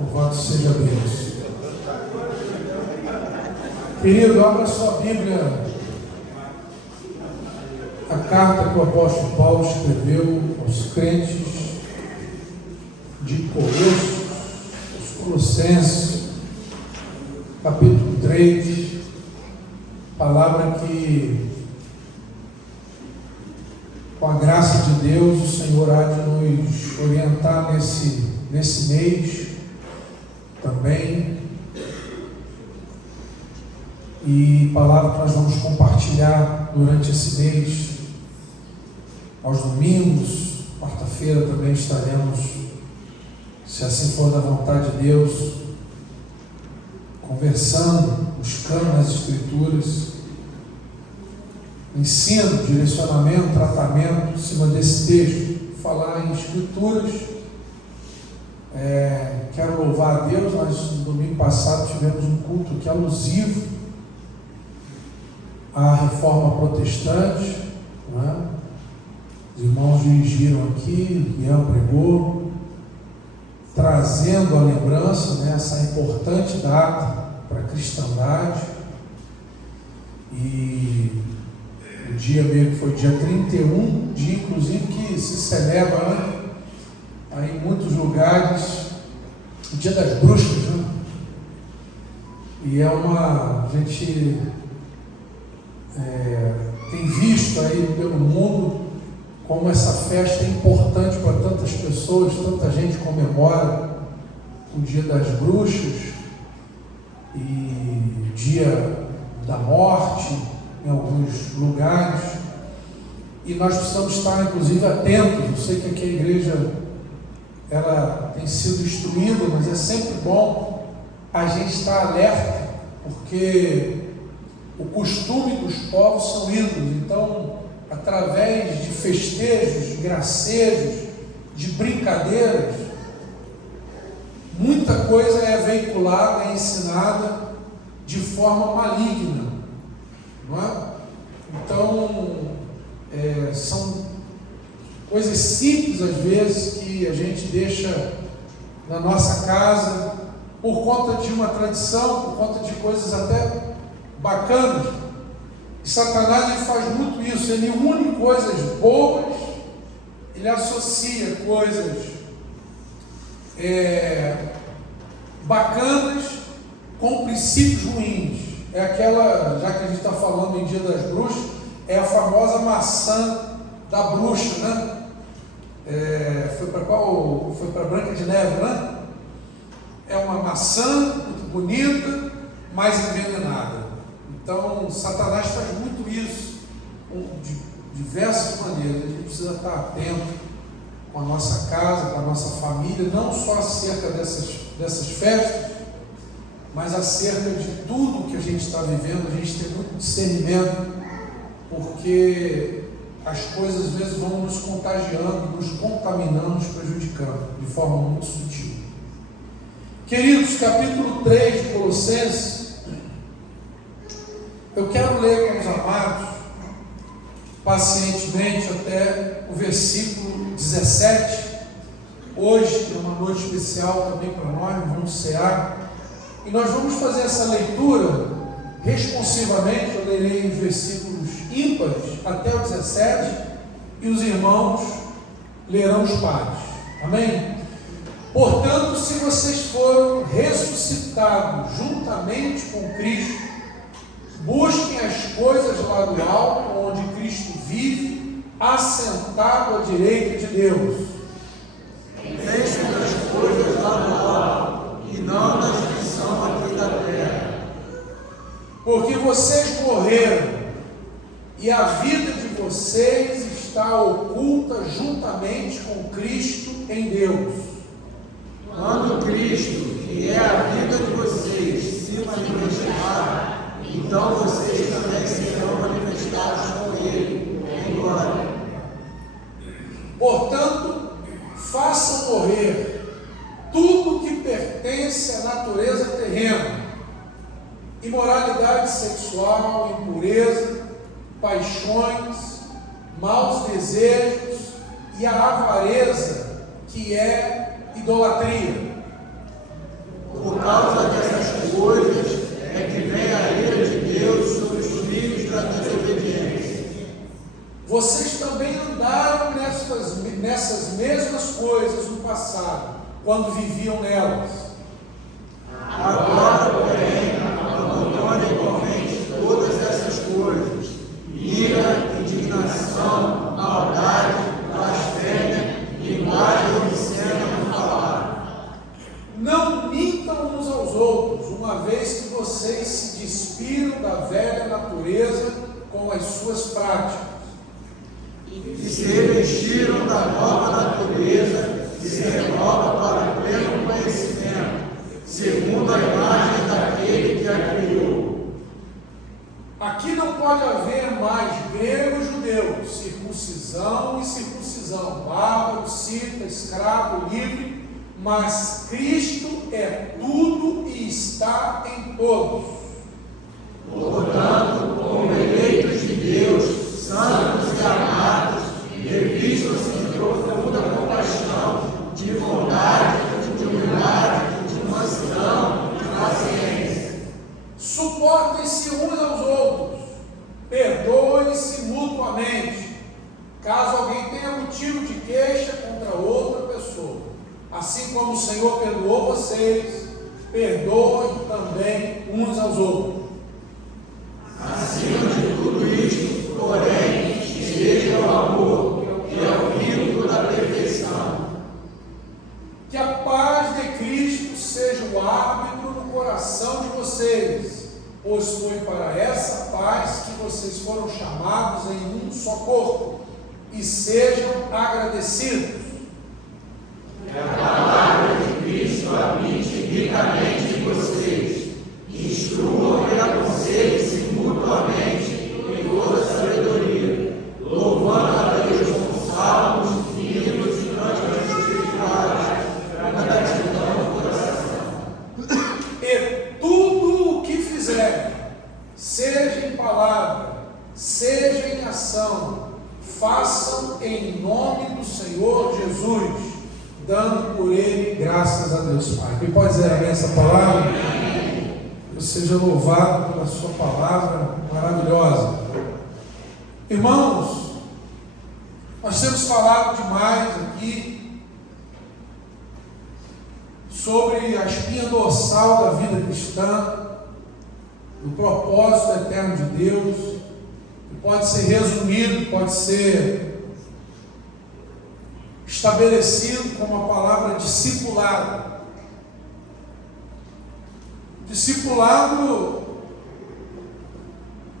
Louvado seja Deus. Querido, abra sua Bíblia, a carta que o apóstolo Paulo escreveu aos crentes de Colossos, os Colossenses, capítulo 3, palavra que, com a graça de Deus, o Senhor há de nos orientar nesse mês também, e palavra que nós vamos compartilhar durante esse mês, aos domingos, quarta-feira também estaremos, se assim for da vontade de Deus, conversando, buscando nas Escrituras, ensino, direcionamento, tratamento em cima desse texto, falar em Escrituras. Quero louvar a Deus. Nós no domingo passado tivemos um culto que é alusivo à reforma protestante, né? Os irmãos dirigiram aqui, o Ian pregou, trazendo a lembrança, né, essa importante data para a cristandade. E o dia mesmo foi dia 31, dia inclusive que se celebra, né, aí em muitos lugares, o dia das bruxas, né? E a gente tem visto aí pelo mundo como essa festa é importante para tantas pessoas, tanta gente comemora o dia das bruxas e dia da morte em alguns lugares, e nós precisamos estar inclusive atentos. Eu sei que aqui a igreja ela tem sido instruída, mas é sempre bom a gente estar alerta, porque o costume dos povos são ídolos. Então, através de festejos, de gracejos, de brincadeiras, muita coisa é veiculada, é ensinada de forma maligna, não é? Então, são coisas simples às vezes que a gente deixa na nossa casa por conta de uma tradição, por conta de coisas até bacanas. E Satanás ele faz muito isso, ele une coisas boas, ele associa coisas bacanas com princípios ruins. É aquela, já que a gente está falando em Dia das Bruxas, é a famosa maçã da bruxa, né? Foi para qual? Foi para Branca de Neve, né? É uma maçã muito bonita, mas envenenada. Então, Satanás faz muito isso, de diversas maneiras. A gente precisa estar atento com a nossa casa, com a nossa família, não só acerca dessas festas, mas acerca de tudo que a gente está vivendo. A gente tem muito discernimento, porque as coisas às vezes vão nos contagiando, nos contaminando, nos prejudicando, de forma muito sutil. Queridos, capítulo 3 de Colossenses, eu quero ler com os amados, pacientemente, até o versículo 17. Hoje é uma noite especial também para nós, vamos cear, e nós vamos fazer essa leitura responsivamente. Eu lerei os versículos ímpares até o 17, e os irmãos lerão os pares. Amém? Portanto, se vocês foram ressuscitados juntamente com Cristo, busquem as coisas lá do alto, onde Cristo vive, assentado à direita de Deus. Pensem nas coisas lá do alto, e não nas que são aqui da terra. Porque vocês morreram, e a vida de vocês está oculta juntamente com Cristo em Deus. Quando Cristo, que é a vida de vocês, se manifestar, então vocês também serão manifestados com Ele em glória. Portanto, façam morrer tudo que pertence à natureza terrena: imoralidade sexual, impureza, paixões, maus desejos e a avareza, que é idolatria. quando viviam nelas. Agora, porém, abandone igualmente todas essas coisas: ira, indignação, maldade, blasfêmia, linguagem obscena no falar. Não mintam uns aos outros, uma vez que vocês se despiram da velha natureza com as suas práticas. E se revestiram da nova natureza, que se renova para o pleno conhecimento, segundo a imagem daquele que a criou. Aqui não pode haver mais grego e judeu, circuncisão e circuncisão, bárbaro, cita, escravo, livre, mas Cristo é tudo e está em todos. Portanto, como eleitos de Deus, santos e amados, revistam-se de profunda compaixão, de bondade, de humildade, de mansidão, de paciência. Suportem-se uns aos outros, perdoem-se mutuamente, caso alguém tenha motivo de queixa contra outra pessoa. Assim como o Senhor perdoou vocês, perdoem também uns aos outros. Acima de tudo isto, porém, esteja o amor, que é o vínculo da perfeição. Que a paz de Cristo seja o árbitro no coração de vocês, pois foi para essa paz que vocês foram chamados em um só corpo, e sejam agradecidos. Que a palavra de Cristo habite ricamente em vocês, instruam e aconselhem-se mutuamente em toda sabedoria, louvando a Deus com salmos, hinos e cânticos espirituais, com gratidão no coração. E tudo o que fizerem, seja em palavra, seja em ação, façam em nome do Senhor Jesus, dando por ele graças a Deus Pai. Quem pode dizer amém essa palavra? Deus seja louvado pela sua palavra maravilhosa. Irmãos, nós temos falado demais aqui sobre a espinha dorsal da vida cristã, do propósito eterno de Deus, que pode ser resumido, pode ser estabelecido como a palavra discipulado. Discipulado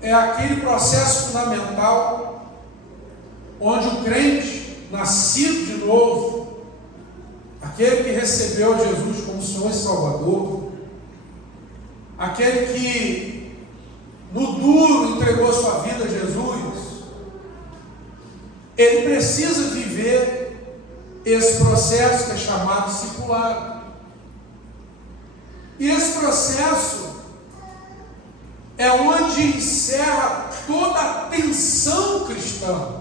é aquele processo fundamental onde o crente, nascido de novo, aquele que recebeu Jesus como Senhor e Salvador, aquele que no duro entregou sua vida a Jesus, ele precisa viver esse processo que é chamado discipulado. E esse processo é onde encerra toda a tensão cristã.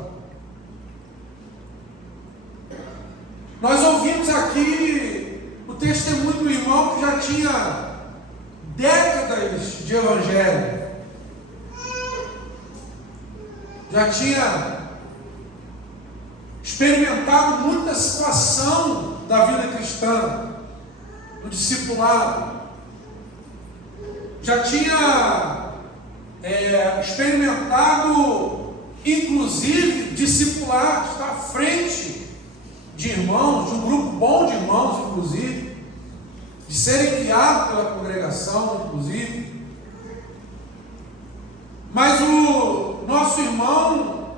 Nós ouvimos aqui o testemunho do irmão que já tinha décadas de evangelho, já tinha experimentado muita situação da vida cristã, do discipulado, já tinha experimentado, inclusive, discipular, estar à frente de irmãos, de um grupo bom de irmãos, inclusive, de serem guiados pela congregação, inclusive. Mas o nosso irmão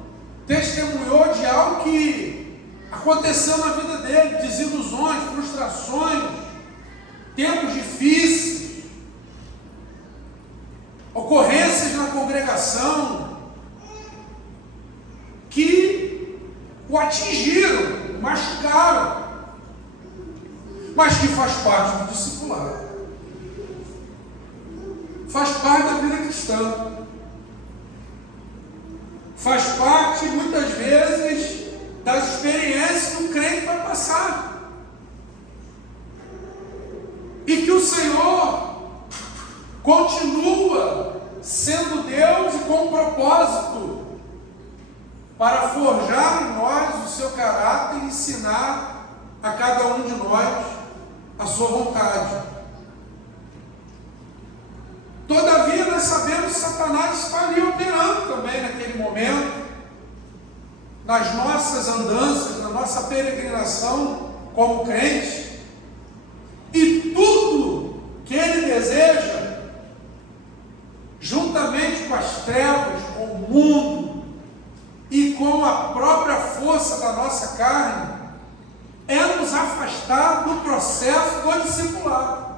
testemunhou de algo que aconteceu na vida dele, desilusões, frustrações, tempos difíceis, ocorrências na congregação que o atingiram, machucaram, mas que faz parte do discipulado, faz parte da vida cristã. Faz parte, muitas vezes, das experiências que o crente vai passar. E que o Senhor continua sendo Deus e com um propósito para forjar em nós o seu caráter e ensinar a cada um de nós a sua vontade. Todavia, nós sabemos que Satanás está ali operando também naquele momento, nas nossas andanças, na nossa peregrinação como crente, e tudo que ele deseja, juntamente com as trevas, com o mundo e com a própria força da nossa carne, é nos afastar do processo do discipulado.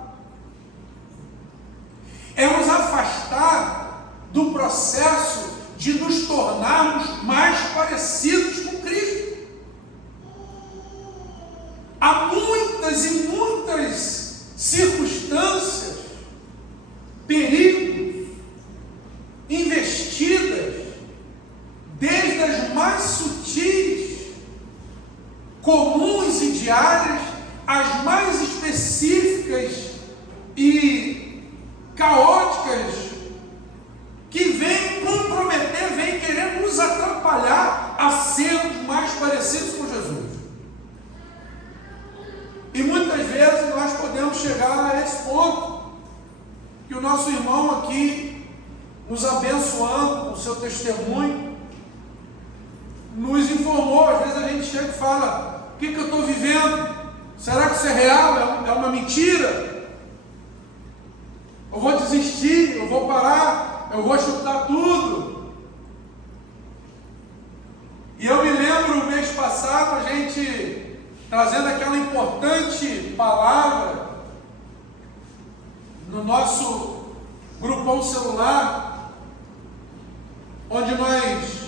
É nos afastar do processo de nos tornarmos mais parecidos com Cristo. Há muitas e muitas circunstâncias, perigos, investidas, desde as mais sutis, comuns e diárias, as mais específicas e caóticas, que vêm comprometer, vêm querer nos atrapalhar a sermos mais parecidos com Jesus. E muitas vezes nós podemos chegar a esse ponto, que o nosso irmão aqui, nos abençoando com o seu testemunho, nos informou. Às vezes a gente chega e fala: o que eu estou vivendo? Será que isso é real? É uma mentira? Eu vou desistir, eu vou parar, eu vou chutar tudo. E eu me lembro, mês passado, a gente trazendo aquela importante palavra no nosso grupão celular, onde nós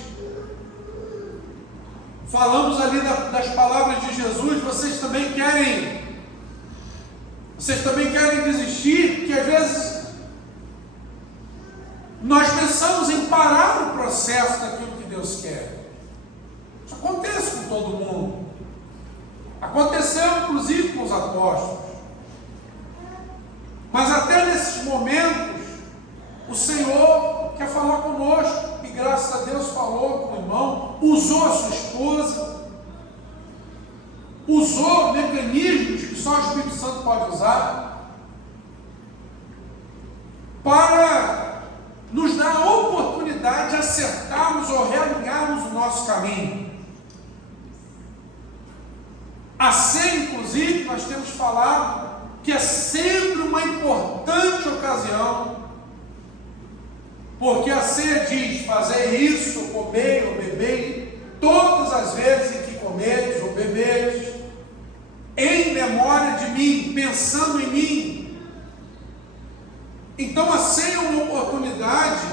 falamos ali das palavras de Jesus. Vocês também querem desistir? Porque às vezes nós pensamos em parar o processo daquilo que Deus quer. Isso acontece com todo mundo. Aconteceu inclusive com os apóstolos. Mas até nesses momentos, o Senhor quer falar conosco. E graças a Deus falou com o irmão, usou a sua esposa, usou mecanismos que só o Espírito Santo pode usar, para nos dar a oportunidade de acertarmos ou realinharmos o nosso caminho. A ceia, inclusive, nós temos falado que é sempre uma importante ocasião, porque a ceia diz: fazei isso, ou comei, ou bebei, todas as vezes em que comedes ou bebedes, em memória de mim, pensando em mim. Então a ceia é uma oportunidade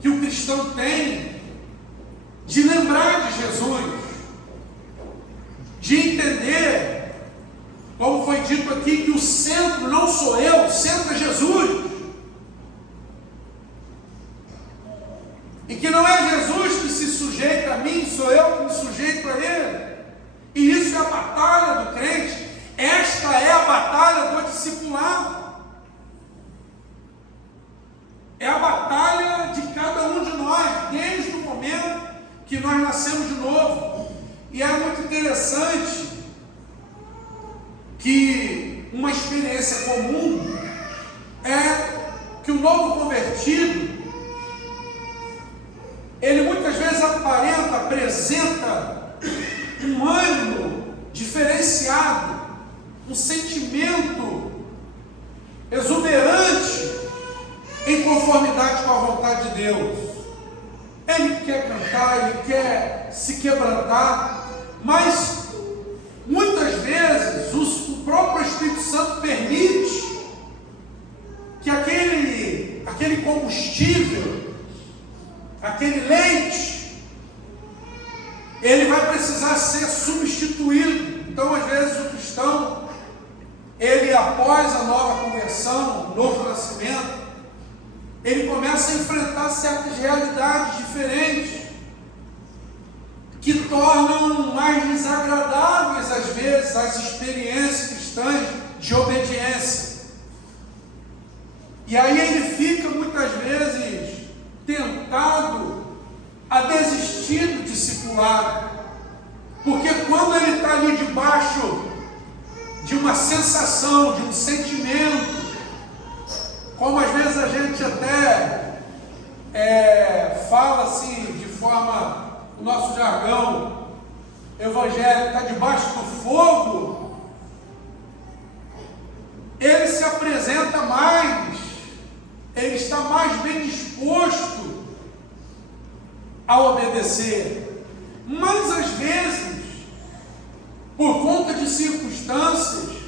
que o cristão tem de lembrar de Jesus, de entender, como foi dito aqui, que o centro não sou eu, o centro é Jesus. E que não é Jesus que se sujeita a mim, sou eu que me sujeito a Ele. E isso é a batalha do crente. Esta é a batalha do discipulado. É a batalha de cada um de nós, desde o momento que nós nascemos de novo. E é muito interessante que uma experiência comum é que o novo convertido, ele muitas vezes apresenta um ânimo diferenciado, um sentimento exuberante em conformidade com a vontade de Deus. Ele quer cantar, ele quer se quebrantar, mas muitas vezes o próprio Espírito Santo permite que aquele combustível, aquele leite, ele vai precisar ser substituído. Então, às vezes, o cristão, ele, após a nova conversão, o novo nascimento, ele começa a enfrentar certas realidades diferentes, que tornam mais desagradáveis, às vezes, as experiências cristãs de obediência. E aí ele fica, muitas vezes, tentado a desistir do discipulado, porque quando ele está ali debaixo de uma sensação, de um sentimento, como às vezes a gente até fala assim, de forma, o nosso jargão evangélico, está debaixo do fogo, ele se apresenta mais, ele está mais bem disposto a obedecer. Mas às vezes, por conta de circunstâncias,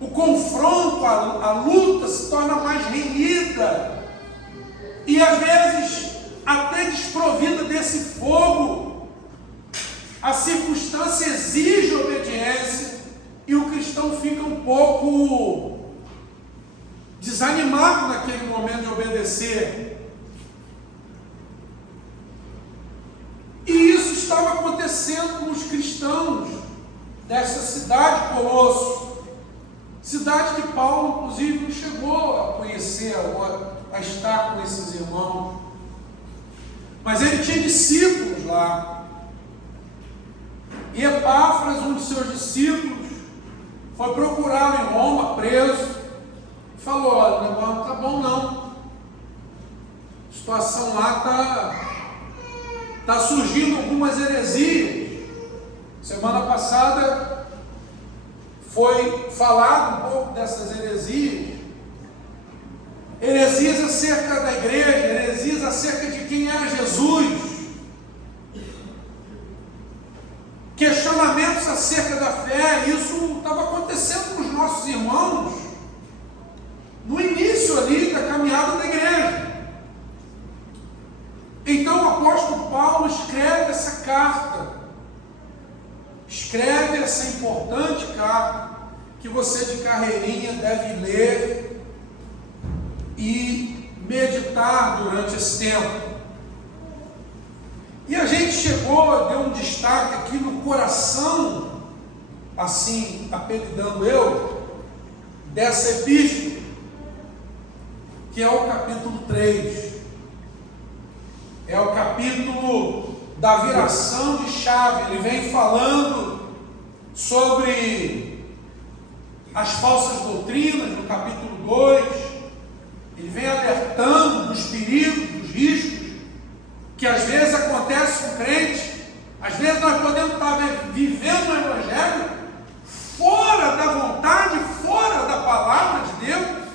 o confronto, a luta se torna mais renhida e às vezes até desprovida desse fogo. A circunstância exige obediência e o cristão fica um pouco desanimado naquele momento de obedecer. E isso estava acontecendo com os cristãos dessa cidade de Colosso, cidade que Paulo, inclusive, não chegou a conhecer, a estar com esses irmãos. Mas ele tinha discípulos lá. E Epáfras, um de seus discípulos, foi procurá-lo em Roma, preso, e falou: olha, o negócio não está bom não. A situação lá está surgindo algumas heresias. Semana passada foi falado um pouco dessas heresias. Heresias acerca da igreja, heresias acerca de quem era Jesus. Questionamentos acerca da fé. Isso estava acontecendo com os nossos irmãos no início ali da caminhada da igreja. Então o apóstolo Paulo escreve essa carta, escreve essa importante carta que você de carreirinha deve ler e meditar durante esse tempo. E a gente chegou, deu um destaque aqui no coração, assim, apelidando eu, dessa epístola, que é o capítulo 3. É o capítulo da viração de chave. Ele vem falando sobre as falsas doutrinas, no capítulo 2. Ele vem alertando dos perigos, dos riscos, que às vezes acontece com o crente. Às vezes nós podemos estar vivendo o Evangelho fora da vontade, fora da palavra de Deus.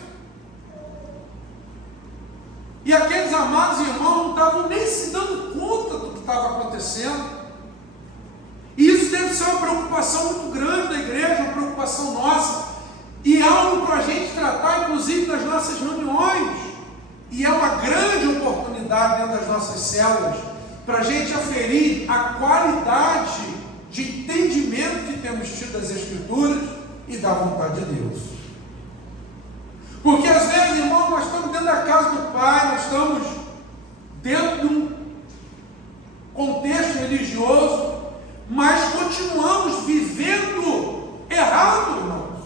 E aqueles amados irmãos não estavam nem se dando conta do que estava acontecendo. E isso deve ser uma preocupação muito grande da igreja, uma preocupação nossa, e algo para a gente tratar, inclusive, nas nossas reuniões. E é uma grande oportunidade dentro das nossas células para a gente aferir a qualidade de entendimento que temos tido das Escrituras e da vontade de Deus. Porque às vezes, irmão, nós estamos dentro da casa do Pai, nós estamos dentro de um contexto religioso, mas continuamos vivendo errado, irmãos,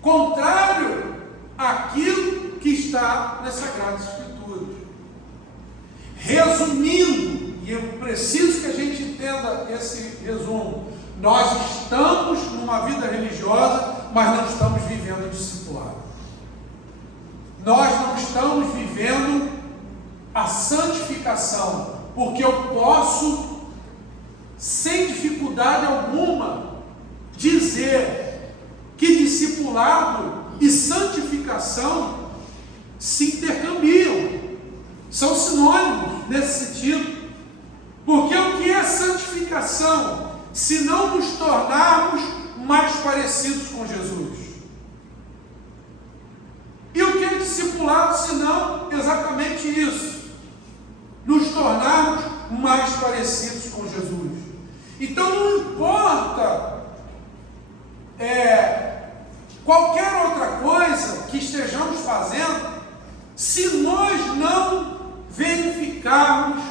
contrário àquilo que está nas Sagradas Escrituras. Resumindo, e eu preciso que a gente entenda esse resumo, nós estamos numa vida religiosa, mas não estamos vivendo discipulado. Nós não estamos vivendo a santificação, porque eu posso, sem dificuldade alguma, dizer que discipulado e santificação se intercambiam, são sinônimos nesse sentido. Porque o que é santificação, se não nos tornarmos mais parecidos com Jesus? E o que é discipulado, se não exatamente isso? Nos tornarmos mais parecidos com Jesus. Então não importa qualquer outra coisa que estejamos fazendo, se nós não verificarmos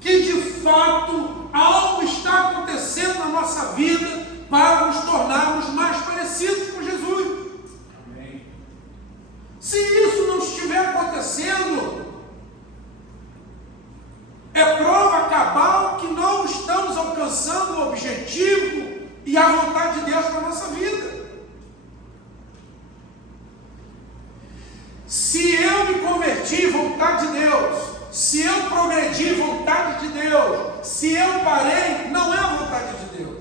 que de fato algo está acontecendo na nossa vida para nos tornarmos mais parecidos com Jesus. Amém. Se isso não estiver acontecendo, é prova cabal que não estamos alcançando o objetivo e a vontade de Deus para a nossa vida. Se eu me converti, vontade de Deus. Se eu progredi, vontade de Deus. Se eu parei, não é a vontade de Deus.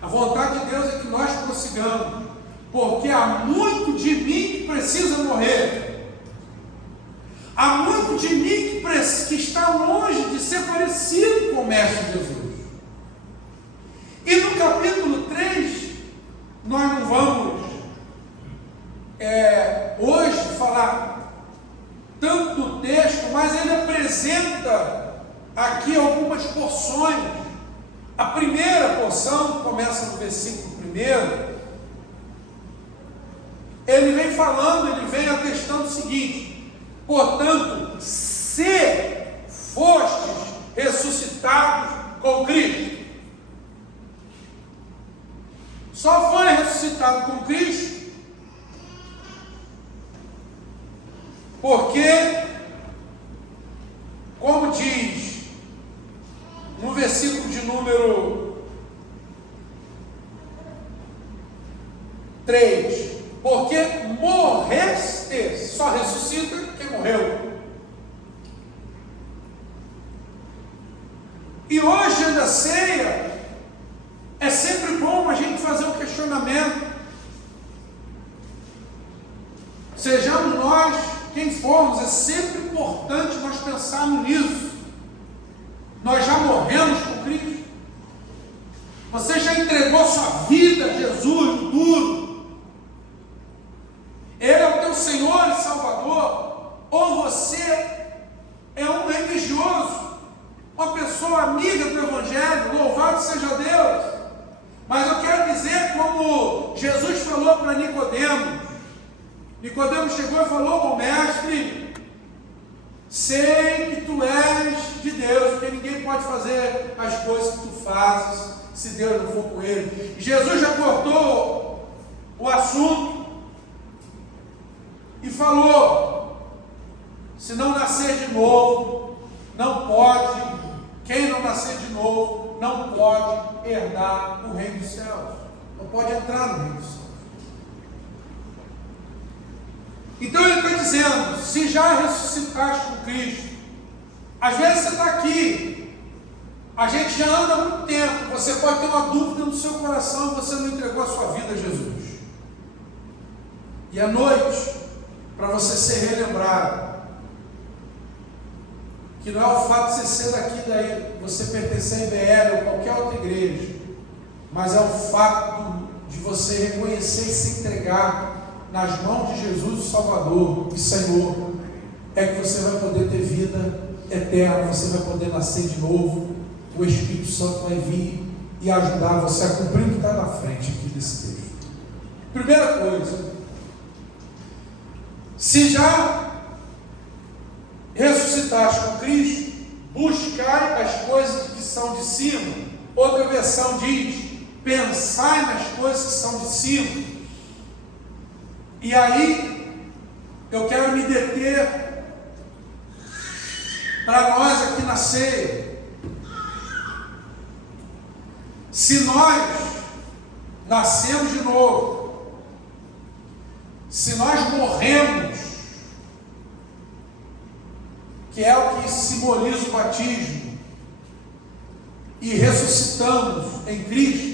A vontade de Deus é que nós prossigamos, porque há muito de mim que precisa morrer. Há muito de mim que está longe de ser parecido com o Mestre Jesus. E no capítulo 3, nós não vamos hoje falar tanto do texto, mas ele apresenta aqui algumas porções. A primeira porção, que começa no versículo 1, ele vem falando, ele vem atestando o seguinte: portanto, se fostes ressuscitados com Cristo. Só foi ressuscitado com Cristo porque, como diz no versículo de número 3, porque morreste, só ressuscita quem morreu. E hoje na ceia é sempre bom a gente fazer um questionamento. Sejamos nós quem formos, é sempre importante nós pensarmos nisso. Nós já morremos com Cristo. Você já entregou sua vida a Jesus no duro. Ele é o teu Senhor e Salvador. Ou você é um religioso, uma pessoa amiga do Evangelho, louvado seja Deus. Mas eu quero dizer como Jesus falou para Nicodemos. Nicodemos chegou e falou: bom mestre, sei que tu és de Deus, porque ninguém pode fazer as coisas que tu fazes se Deus não for com ele. Jesus já cortou o assunto e falou: se não nascer de novo, não pode, quem não nascer de novo, não pode herdar o reino dos céus, não pode entrar no reino dos céus. Então ele está dizendo: se já ressuscitaste com Cristo, às vezes você está aqui, a gente já anda há muito tempo, você pode ter uma dúvida no seu coração e você não entregou a sua vida a Jesus. E à noite, para você ser relembrado, que não é o fato de você ser daqui, daí você pertencer a IBL ou qualquer outra igreja, mas é o fato de você reconhecer e se entregar nas mãos de Jesus, o Salvador e Senhor, é que você vai poder ter vida eterna, você vai poder nascer de novo, o Espírito Santo vai vir e ajudar você a cumprir o que está na frente aqui desse texto. Primeira coisa, se já ressuscitaste com Cristo, buscai as coisas que são de cima. Outra versão diz: pensai nas coisas que são de cima. E aí, eu quero me deter para nós aqui na ceia. Se nós nascemos de novo, se nós morremos, que é o que simboliza o batismo, e ressuscitamos em Cristo,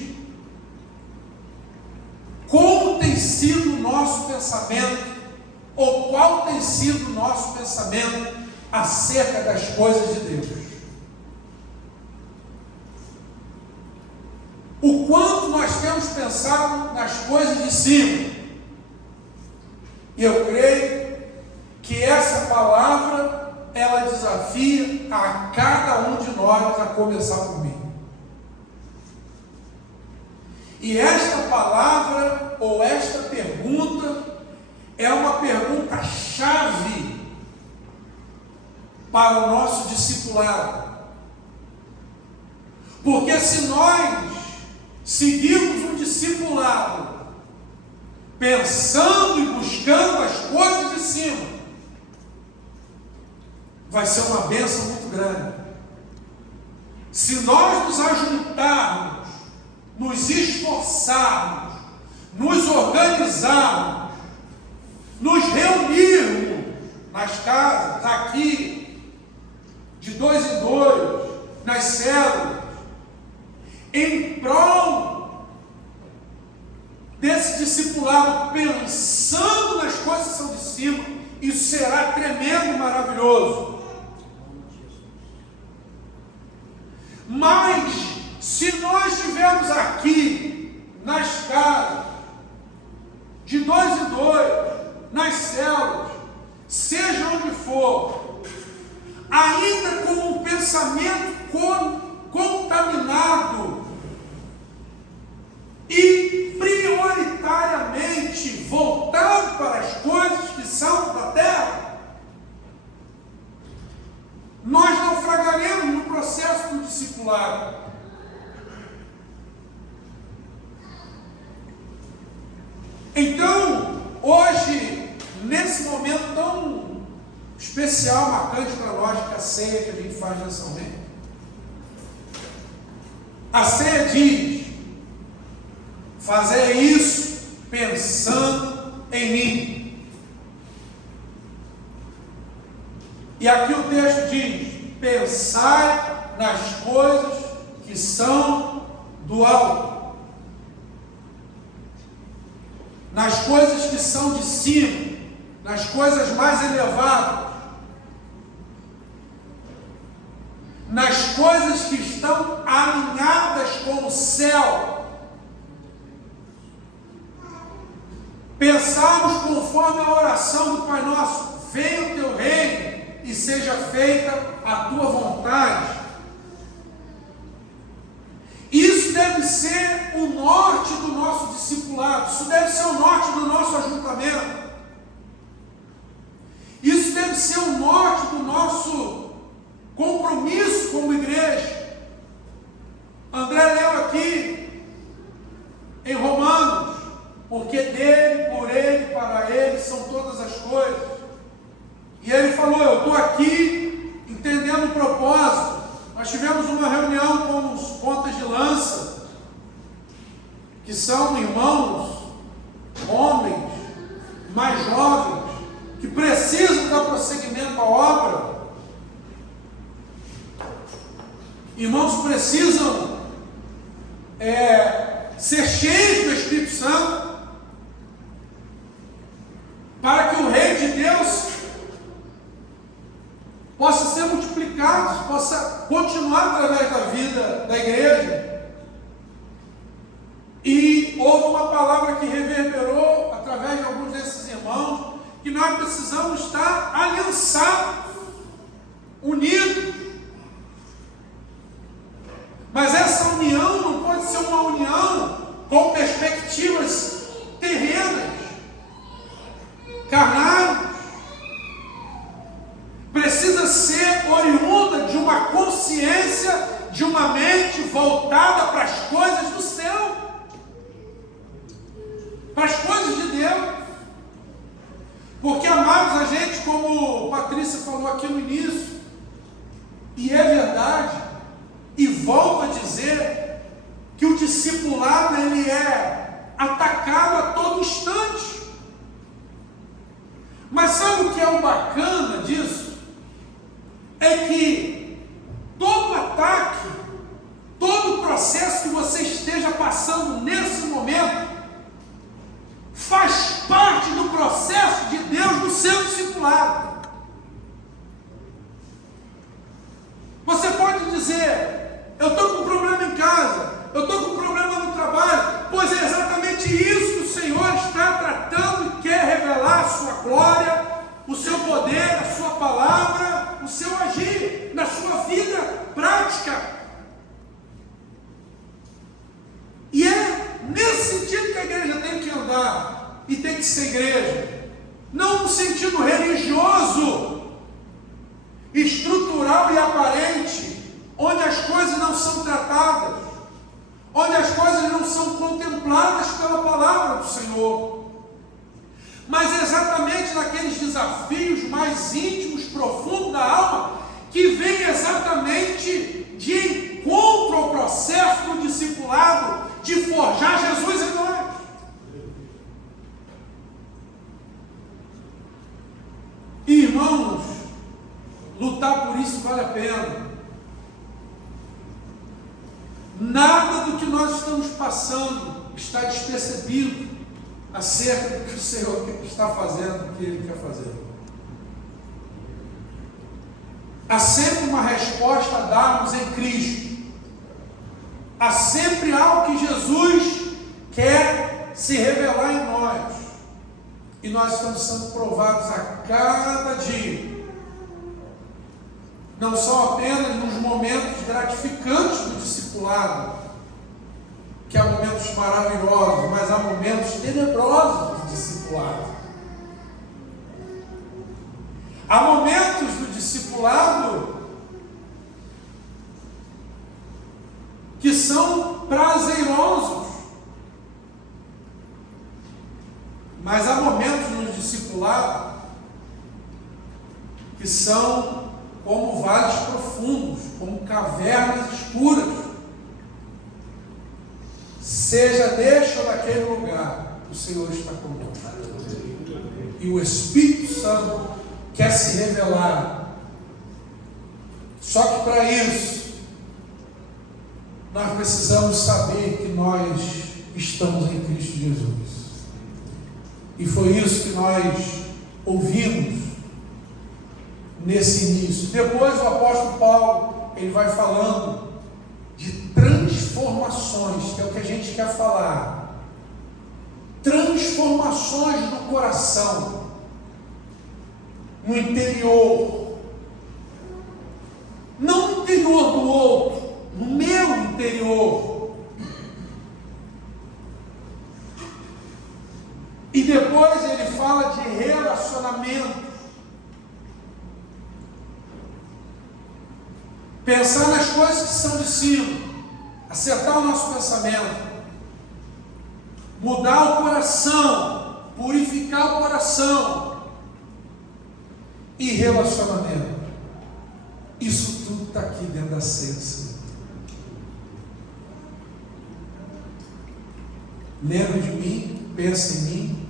como tem sido o nosso pensamento, ou qual tem sido o nosso pensamento acerca das coisas de Deus? O quanto nós temos pensado nas coisas de cima? E eu creio que essa palavra, ela desafia a cada um de nós, a começar por mim. E esta palavra, ou esta pergunta, é uma pergunta-chave para o nosso discipulado. Porque se nós seguirmos um discipulado pensando e buscando as coisas de cima, vai ser uma bênção muito grande. Se nós nos ajuntarmos, nos esforçarmos, nos organizarmos nos reunirmos nas casas, aqui, de 2 em 2, nas células, em prol desse discipulado, pensando nas coisas que são de cima. Isso será tremendo e maravilhoso. Mas, se nós estivermos aqui, nas casas, de 2 em 2, nas células, seja onde for, ainda com um pensamento contaminado e prioritariamente voltado para as coisas que são da terra, nós naufragaremos no processo do discipulado. Então, hoje, nesse momento tão especial, marcante para nós, que é a ceia que a gente faz mensalmente, a ceia diz: fazer isso pensando em mim. E aqui o texto diz: pensai nas coisas que são do alto, nas coisas que são de cima, nas coisas mais elevadas, nas coisas que estão alinhadas com o céu. Pensarmos conforme a oração do Pai Nosso: venha o teu reino e seja feita a tua vontade. Isso deve ser o norte do nosso discipulado, isso deve ser o norte do nosso ajuntamento, isso deve ser o norte do nosso compromisso como igreja. André leu aqui em Romanos: porque dele, por ele, para ele são todas as coisas. E ele falou: eu estou aqui entendendo o propósito. Nós tivemos uma reunião com os pontas de lança, que são irmãos, homens, mais jovens, que precisam dar prosseguimento à obra. Irmãos precisam ser cheios do Espírito Santo, para que o reino de Deus possa ser multiplicado, possa continuar através da vida da igreja. E houve uma palavra que reverberou através de alguns desses irmãos, que nós precisamos estar aliançados, unidos. Mas essa união não pode ser uma união com perspectivas terrenas, carnais. Precisa ser oriunda de uma consciência, de uma mente voltada para as coisas do céu, para as coisas de Deus. Porque, amados, a gente, como Patrícia falou aqui no início, e é verdade, e volto a dizer, que o discipulado ele é atacado a todo instante. Mas sabe o que é o bacana disso? É que todo ataque, todo processo que você esteja passando nesse momento, faz parte do processo de Deus no seu discipulado. Você pode dizer: eu estou com um problema em casa, eu estou com um problema no trabalho. Pois é exatamente isso que o Senhor está tratando e quer revelar a sua glória, o seu poder, a sua palavra, o seu agir na sua vida prática. E é nesse sentido que a igreja tem que andar e tem que ser igreja, não no sentido religioso, estrutural e aparente, onde as coisas não são tratadas, onde as coisas não são contempladas pela palavra do Senhor, mas exatamente naqueles desafios mais íntimos, profundos da alma, que vem exatamente de encontro ao processo do discipulado, de forjar Jesus em nós. lutar por isso vale a pena. Nada do que nós estamos passando está despercebido acerca do que o Senhor está fazendo, do que Ele quer fazer. Há sempre uma resposta a darmos em Cristo. Há sempre algo que Jesus quer se revelar em nós. E nós estamos sendo provados a cada dia. Não só apenas nos momentos gratificantes do discipulado, que há momentos maravilhosos, mas há momentos tenebrosos do discipulado. Há momentos do discipulado que são prazerosos, mas há momentos no discipulado que são como vales profundos, como cavernas escuras. Seja deste ou daquele lugar, o Senhor está conosco. E o Espírito Santo quer se revelar. Só que para isso, nós precisamos saber que nós estamos em Cristo Jesus. E foi isso que nós ouvimos nesse início. Depois o apóstolo Paulo, ele vai falando de transformações, que é o que a gente quer falar. Transformações no coração, no interior. Não no interior do outro, no meu interior. E depois ele fala de relacionamento. Pensar nas coisas que são de cima, acertar o nosso pensamento, mudar o coração, purificar o coração e relacionamento. Isso tudo está aqui dentro da ceia. Lembra de mim, pensa em mim,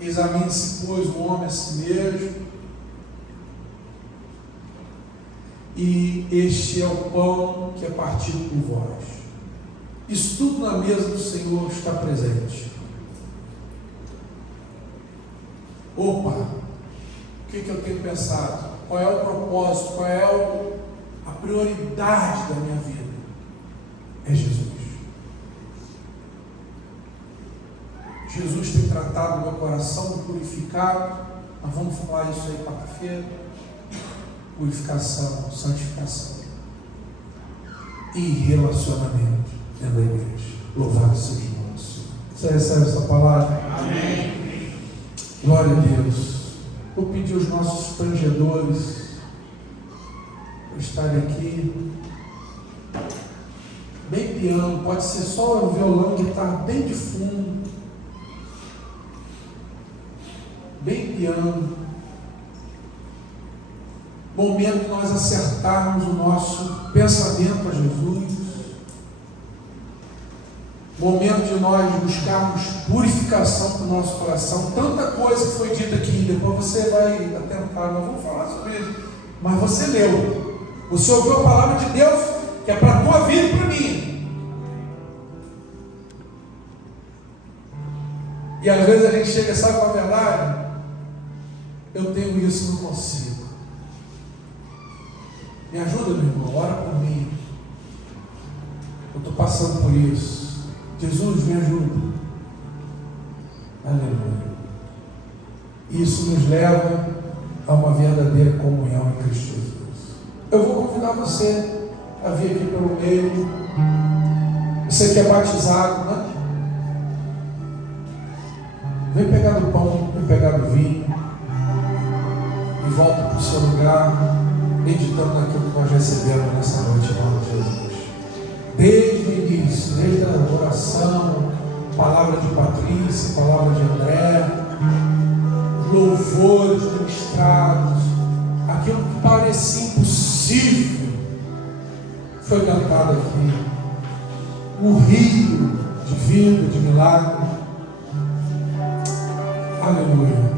examine-se, pois, o homem a si mesmo. E este é o pão que é partido por vós. Isso tudo na mesa do Senhor está presente. Opa, o que eu tenho pensado? Qual é o propósito? Qual é a prioridade da minha vida? É Jesus. Jesus tem tratado o meu coração, purificado. Nós vamos falar isso aí quarta-feira. Purificação, santificação e relacionamento dentro da igreja. Louvado seja o nome do Senhor. Você recebe essa palavra? Amém. Glória a Deus. Vou pedir aos nossos tangedores para estarem aqui. Bem piano, pode ser só o violão, guitarra bem de fundo. Bem piano. Momento de nós acertarmos o nosso pensamento a Jesus. Momento de nós buscarmos purificação para o nosso coração. Tanta coisa que foi dita aqui, depois você vai atentar, nós vamos falar sobre isso. Mas você leu, você ouviu a palavra de Deus, que é para a tua vida e para mim. E às vezes a gente chega, sabe qual é a verdade? Eu tenho isso, não consigo. Me ajuda, meu irmão, ora por mim. Eu estou passando por isso. Jesus, me ajuda. Aleluia. Isso nos leva a uma verdadeira comunhão em Cristo Jesus. Eu vou convidar você a vir aqui pelo meio. Você que é batizado, né? Vem pegar do pão, vem pegar do vinho e volta para o seu lugar, meditando naquilo que nós recebemos nessa noite, em nome de Jesus. Desde o início, desde a oração, palavra de Patrícia, palavra de André, louvores ministrados, aquilo que parecia impossível foi cantado aqui. Um rio de vida, de milagre. Aleluia.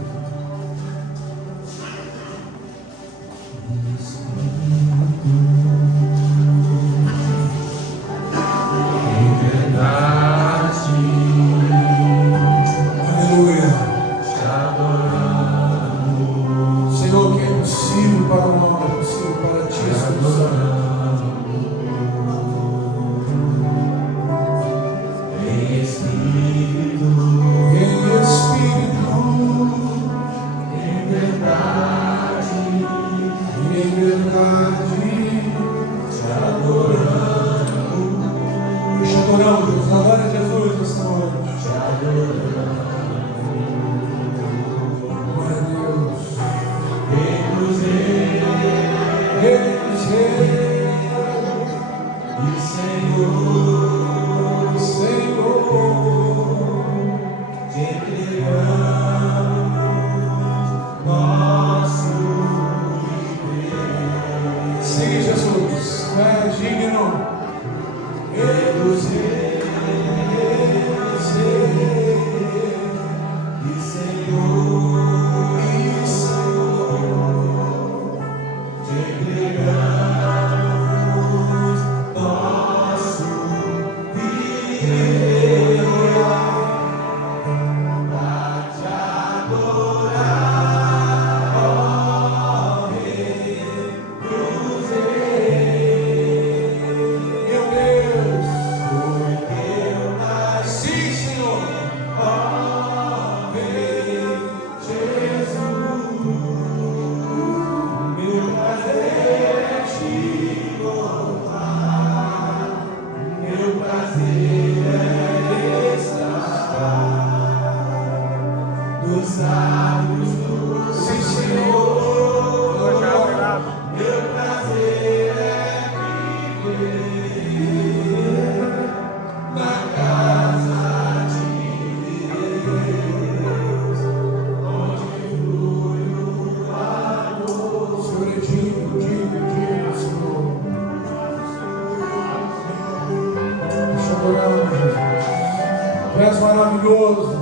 maravilhoso.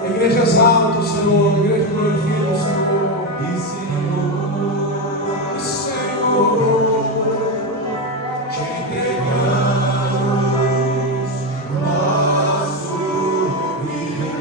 A igreja exalta o Senhor, a igreja glorifica o Senhor. E Senhor, te entregamos nosso viver.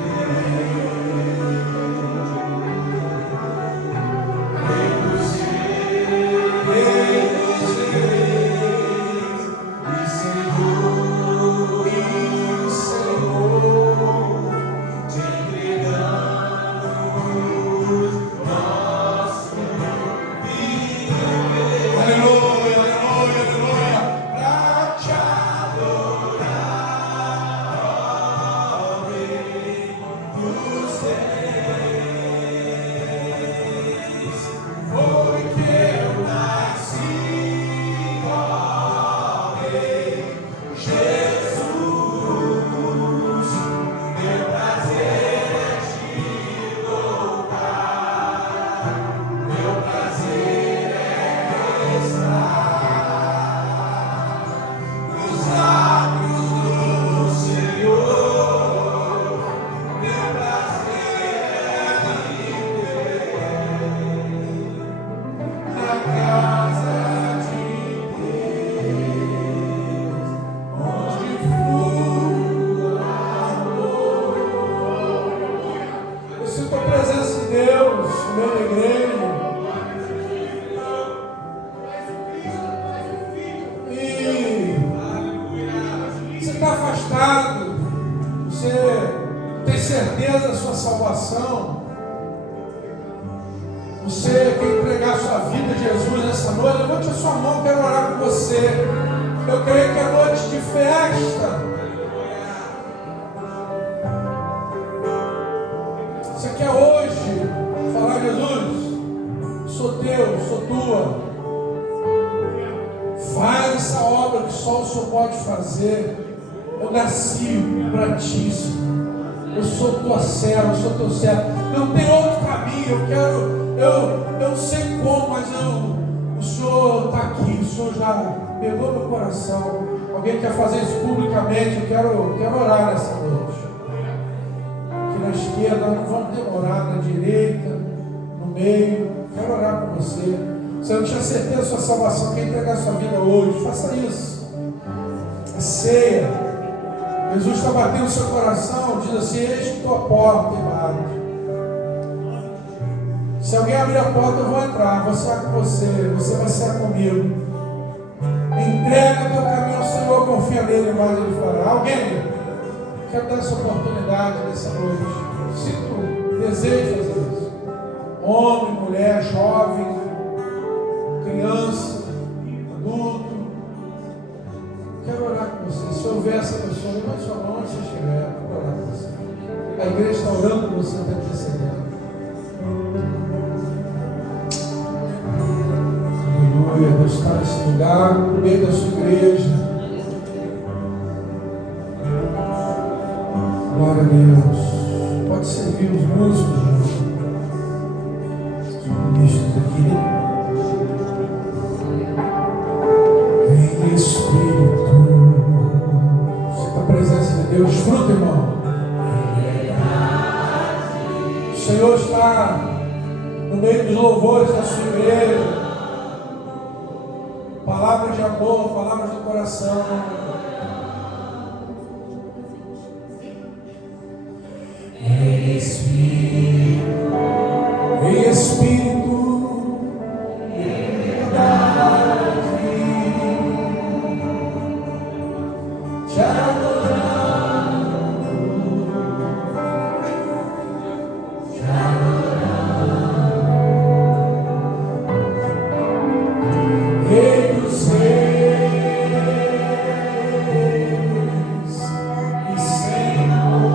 Você quer entregar a sua vida a Jesus nessa noite? Levante a sua mão, quero orar com você. Eu creio que é noite de festa. Você quer hoje falar: Jesus, sou teu, sou tua. Faz essa obra que só o Senhor pode fazer. Eu nasci para ti, Senhor. Eu sou tua serva, eu sou teu servo. Não tem outro caminho. Eu não sei como, mas o Senhor está aqui. O Senhor já pegou meu coração. Alguém quer fazer isso publicamente? Eu quero orar nessa noite. Aqui na esquerda, não vamos demorar. Na direita, no meio. Quero orar por você. Você não tinha certeza da sua salvação, quer entregar a sua vida hoje? Faça isso. A ceia. Jesus está batendo no seu coração, diz assim: eis que estou à porta e bato. Se alguém abrir a porta, eu vou entrar, vou cear com você, você vai cear comigo. Entrega o teu caminho ao Senhor, confia nele, mas ele fará. Alguém quer dar essa oportunidade nessa noite? Se tu deseja fazer isso, homem, mulher, jovem, criança, adulto, quero orar com você. Se houver essa pessoa, levante sua mão onde você estiver, eu quero orar com você. A igreja está orando por você, está intercedendo. Aleluia, Deus está nesse lugar, no meio da sua igreja. Glória a Deus. Pode servir os músicos, os ministros aqui. Vem Espírito. Sinta a presença de Deus. Desfruta, irmão. O Senhor está no meio dos louvores da sua igreja. Palavras de amor, palavras do coração. Espírito, Espírito, verdade, te adoramos, te adoramos, Rei dos Reis e Senhor.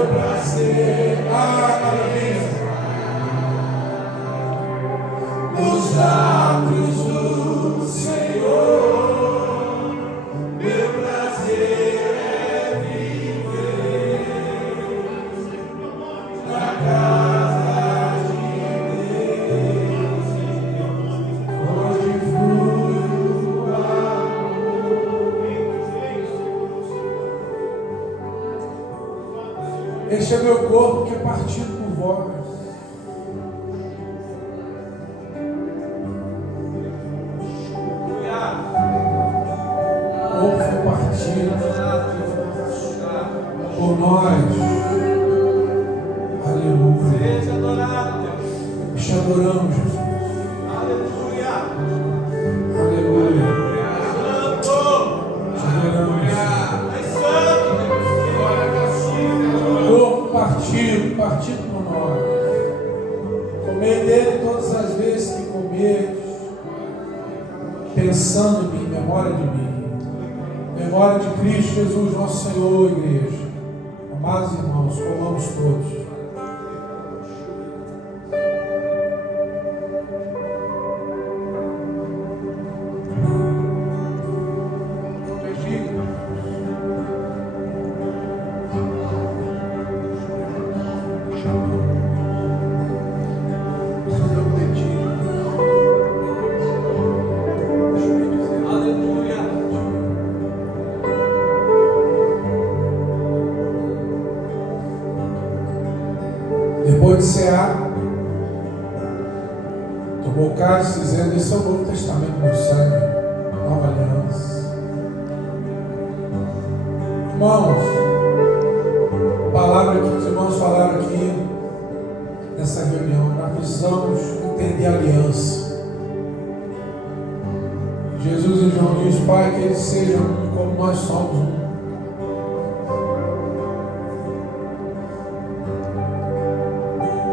meu prazer. Ah, maravilha. Nos lábios do Senhor, meu prazer é viver na casa de Deus, onde flui o amor. Este é meu corpo que é partido por vós. Por nós, aleluia. Seja adorado, Deus. Te adoramos, Jesus. Aleluia. Aleluia. Santo. Te adoramos. É santo, Deus. Corpo partido por nós. Comer dele todas as vezes que comerdes, pensando em mim, memória de mim. Memória de Cristo Jesus, nosso Senhor, igreja. Amados irmãos, comamos todos. Depois de cear, tomou o cálice dizendo: esse é o Novo Testamento do sangue, nova aliança. Irmãos, a palavra que os irmãos falaram aqui nessa reunião, nós precisamos entender a aliança. Jesus em João diz: Pai, que eles sejam um como nós somos um.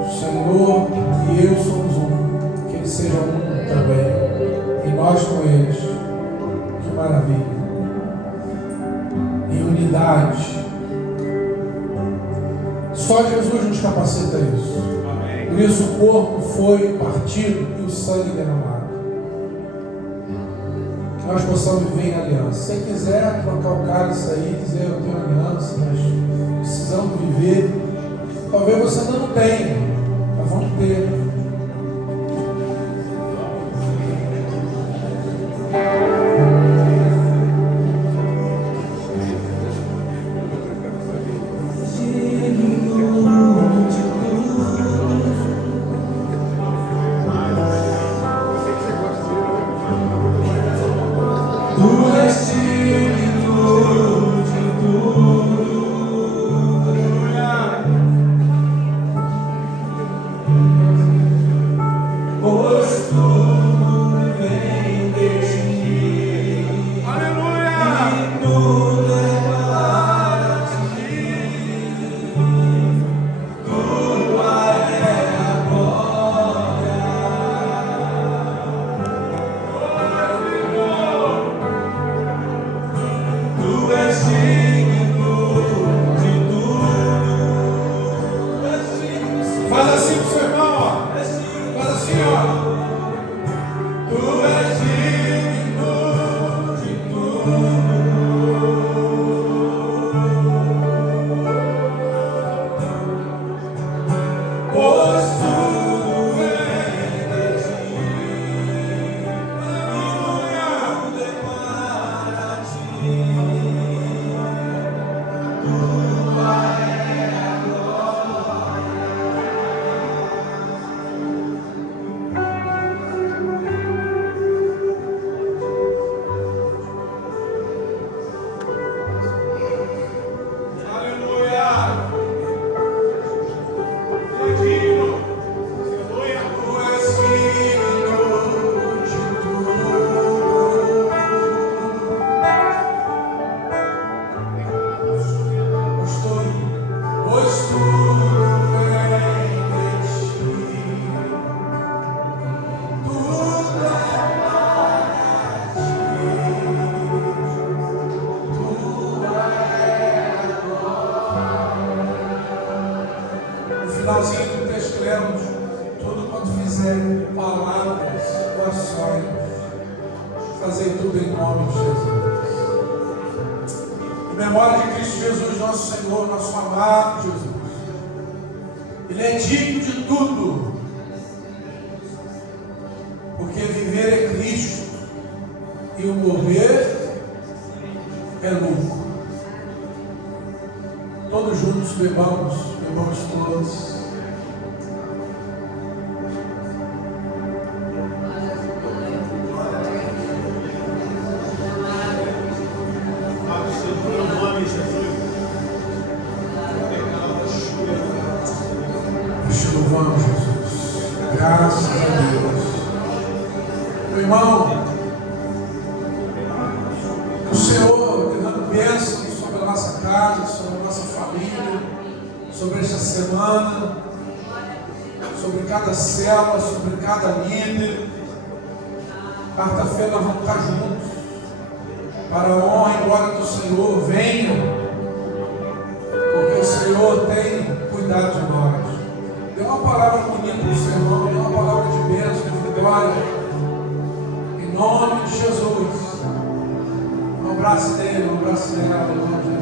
Senhor e eu somos um, que eles sejam um também, e nós com eles. Que maravilha! Em unidade. Só Jesus nos capacita a isso. Amém. Por isso o corpo foi partido e o sangue derramado. Que nós possamos viver em aliança. Se você quiser trocar o cálice aí, dizer: eu tenho aliança, mas precisamos viver. Talvez você ainda não tenha. Vamos ter. finalzinho do texto que lemos, tudo quanto fizer, palavras, orações, fazer tudo em nome de Jesus. Em memória de Cristo Jesus, nosso Senhor, nosso amado Jesus. Ele é digno de tudo, porque viver é Cristo e o morrer é lucro. Todos juntos bebamos todos. Te louvamos, Jesus. Graças a Deus. Meu irmão, que o Senhor derrame bênçãos sobre a nossa casa, sobre a nossa família, sobre esta semana, sobre cada célula, sobre cada líder. Quarta-feira nós vamos estar juntos para a honra e glória do Senhor. Venham, porque o Senhor tem cuidado de nós. Dê uma palavra bonita para o Senhor, dê uma palavra de bênção, de vitória, em nome de Jesus. Um abraço dele, um abraço dela, em nome de Jesus.